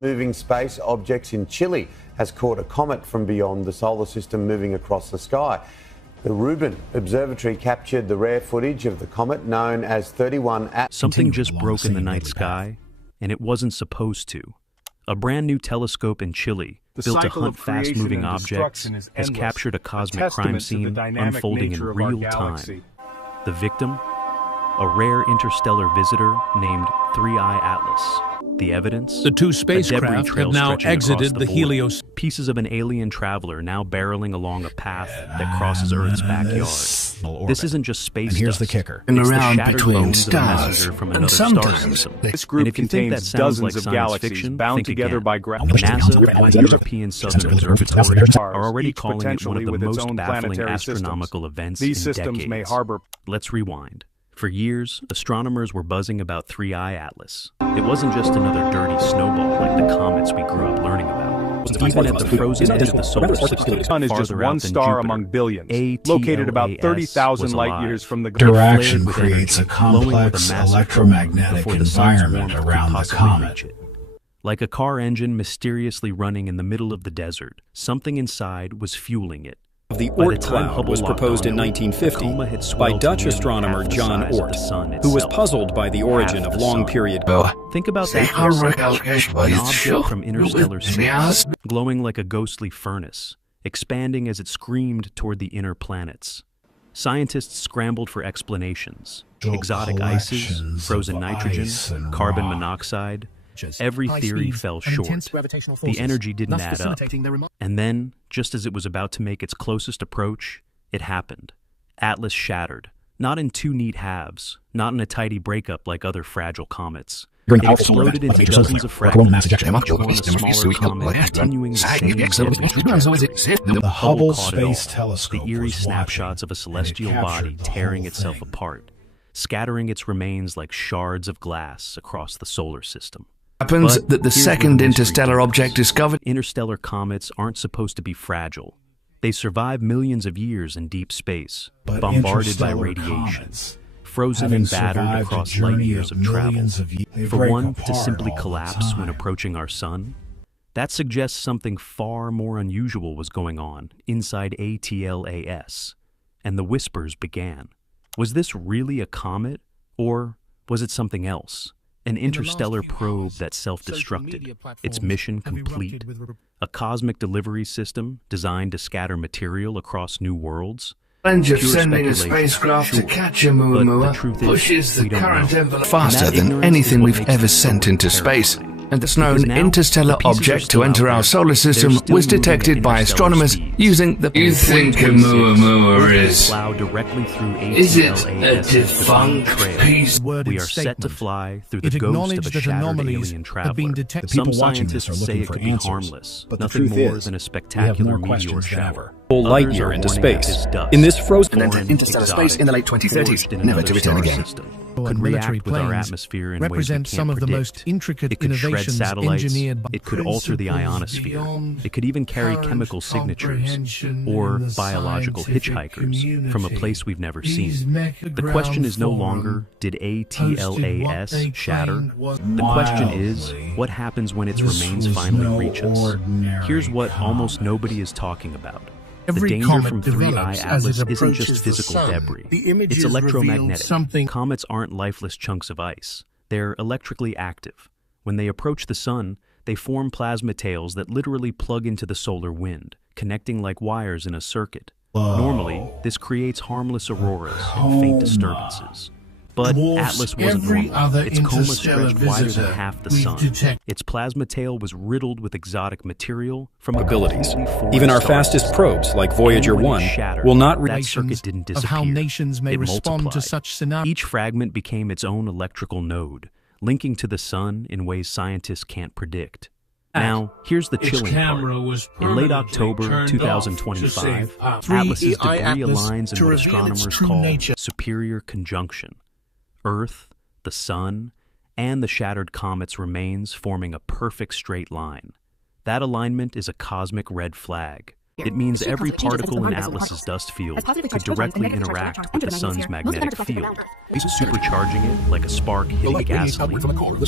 Moving space objects in Chile has caught a comet from beyond the solar system moving across the sky. The Rubin Observatory captured the rare footage of the comet known as 31 Atlas. Something just broke in the night sky, and it wasn't supposed to. A brand new telescope in Chile, built to hunt fast-moving objects, has captured a cosmic crime scene unfolding in real time. The victim? A rare interstellar visitor named 3I Atlas. The evidence? The two spacecraft have now exited the Helios. Pieces of an alien traveler now barreling along a path that crosses Earth's backyard. This isn't just space dust. Here's the kicker. It's the shattered bones of a messenger from another star system. This group contains dozens of galaxies bound together by gravity. NASA and the European Southern Observatory are already calling it one of the most baffling astronomical events in decades. Let's rewind. For years, astronomers were buzzing about 3I Atlas. It wasn't just another dirty snowball like the comets we grew up learning about. Even at the frozen edge of the solar system, the sun is just one star among billions, located about 30,000 light years from the interaction creates a complex electromagnetic environment around the comet. Like a car engine mysteriously running in the middle of the desert, something inside was fueling it. The Oort cloud was proposed in 1950 by Dutch astronomer John Oort, who was puzzled by the origin of long-period. Think about that for a second. An object from interstellar space, glowing like a ghostly furnace, expanding as it screamed toward the inner planets. Scientists scrambled for explanations. Exotic ices, frozen nitrogen, carbon monoxide. Every theory fell short. The energy didn't add up. And then, just as it was about to make its closest approach, it happened. Atlas shattered. Not in two neat halves, not in a tidy breakup like other fragile comets. It exploded into dozens of fragments, each one a smaller comet continuing the same The Hubble Space Telescope, the eerie snapshots of a celestial body tearing itself apart, scattering its remains like shards of glass across the solar system. Happens that the second interstellar object discovered. Interstellar comets aren't supposed to be fragile. They survive millions of years in deep space, bombarded by radiation, frozen and battered across light years of travel. For one to simply collapse when approaching our sun, that suggests something far more unusual was going on inside ATLAS. And the whispers began. Was this really a comet, or was it something else? An interstellar probe that self-destructed, its mission complete, a cosmic delivery system designed to scatter material across new worlds. Challenge of sending a spacecraft to catch a Muamua pushes the current envelope faster than anything we've ever sent into space. And this known interstellar object to enter our solar system was detected by astronomers using the... You think a Muamua is it a defunct piece? We are set to fly through the ghost of a shattered alien traveler. Some scientists say it could be harmless, nothing more than a spectacular meteor shower. Light year into space. In this frozen interstellar space in the late 2030s, never to return again. Could react with our atmosphere in ways we can't some of the predict. most intricate It could shred innovations satellites, engineered by it could alter the ionosphere, it could even carry chemical signatures or biological hitchhikers from a place we've never seen. The question is no longer, did ATLAS shatter? The question is, what happens when its remains finally reach us? Here's what almost nobody is talking about. The danger from 3I Atlas isn't just physical debris. It's electromagnetic. Comets aren't lifeless chunks of ice. They're electrically active. When they approach the sun, they form plasma tails that literally plug into the solar wind, connecting like wires in a circuit. Normally, this creates harmless auroras and faint disturbances. But Atlas wasn't normal. Its coma stretched wider than half the sun. Its plasma tail was riddled with exotic material from abilities. Even our fastest probes, like Voyager 1, will not that circuit didn't disappear. How nations may respond to such scenarios. Each fragment became its own electrical node, linking to the sun in ways scientists can't predict. Now, here's the chilling part. In late October 2025, Atlas's debris aligns in what astronomers call superior conjunction. Earth, the sun, and the shattered comet's remains forming a perfect straight line. That alignment is a cosmic red flag, It means every particle in Atlas's dust field could directly interact with the sun's magnetic field, supercharging it like a spark hitting gasoline.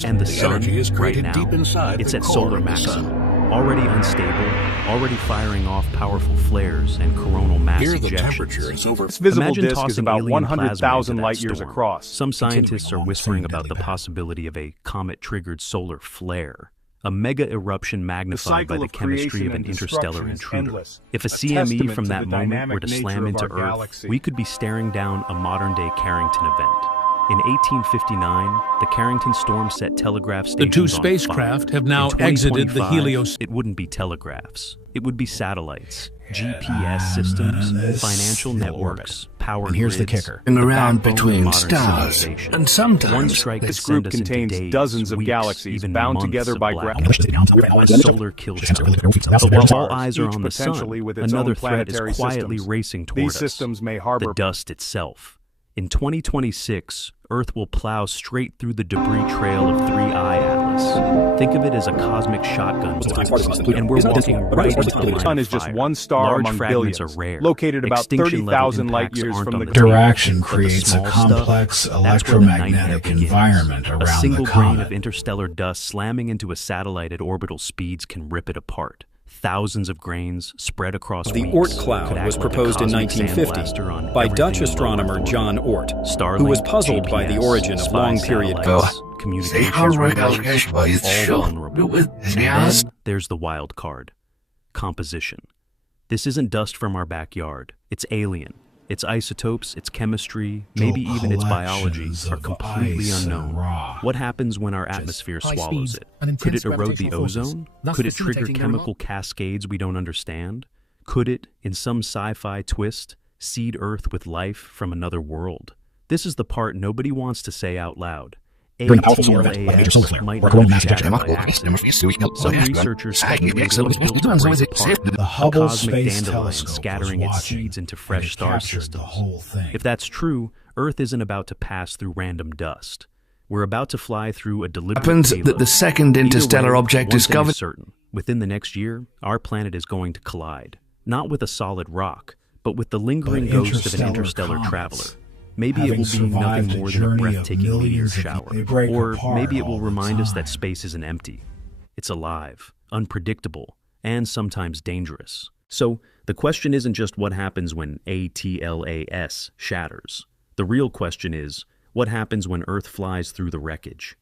And the sun, right now, it's at solar maximum. Already unstable, already firing off powerful flares and coronal mass ejections. This visible disk is about 100,000 light-years across. Some scientists are whispering about the possibility of a comet-triggered solar flare, a mega eruption magnified by the chemistry of an interstellar intruder. If a CME from that moment were to slam into Earth, we could be staring down a modern-day Carrington event. In 1859, the Carrington storm set telegraph stations The two spacecraft have now exited the helios. It wouldn't be telegraphs. It would be satellites, GPS systems, financial networks, power and here's grids, the kicker. Around between stars, and sometimes one strike this group contains days, dozens of weeks, galaxies even bound months together of by gravity. A solar killstone. But while all eyes are on the sun, another threat is quietly racing toward us. These systems may harbor the dust itself. In 2026, Earth will plow straight through the debris trail of 3I Atlas. Think of it as a cosmic shotgun blast, and we're walking right into the line of fire. The sun is just one star Large among fragments billions, are rare. located about 30,000 light-years from the Interaction creates a complex electromagnetic environment around the comet. A single grain of interstellar dust slamming into a satellite at orbital speeds can rip it apart. Thousands of grains spread across The weeks Oort cloud could was act like a proposed in cosmic 1950 sandblaster on by Dutch everything astronomer below John Oort, Starlink, who was puzzled by the GPS, origin of spy long-period satellites, communications relays, all vulnerable. Then there's the wild card: composition. This isn't dust from our backyard. It's alien. Its isotopes, its chemistry, maybe even its biology are completely unknown. What happens when our atmosphere swallows it? Could it erode the ozone? Could it trigger chemical cascades we don't understand? Could it, in some sci-fi twist, seed Earth with life from another world? This is the part nobody wants to say out loud. ATLAS might not be shattered by accident. Some researchers speculate it was built to break apart, The Hubble a cosmic Space dandelion Telescope scattering was its watching, seeds into and fresh it star captured systems. the whole thing. If that's true, Earth isn't about to pass through random dust. We're about to fly through a deliberate happens halo. that the second Either interstellar way, object one thing discovered is certain. Within the next year, our planet is going to collide, not with a solid rock, but with the lingering ghost of an interstellar traveler. Maybe it will be nothing more than a breathtaking meteor shower, or maybe it will remind us that space isn't empty. It's alive, unpredictable, and sometimes dangerous. So, the question isn't just what happens when ATLAS shatters. The real question is, what happens when Earth flies through the wreckage?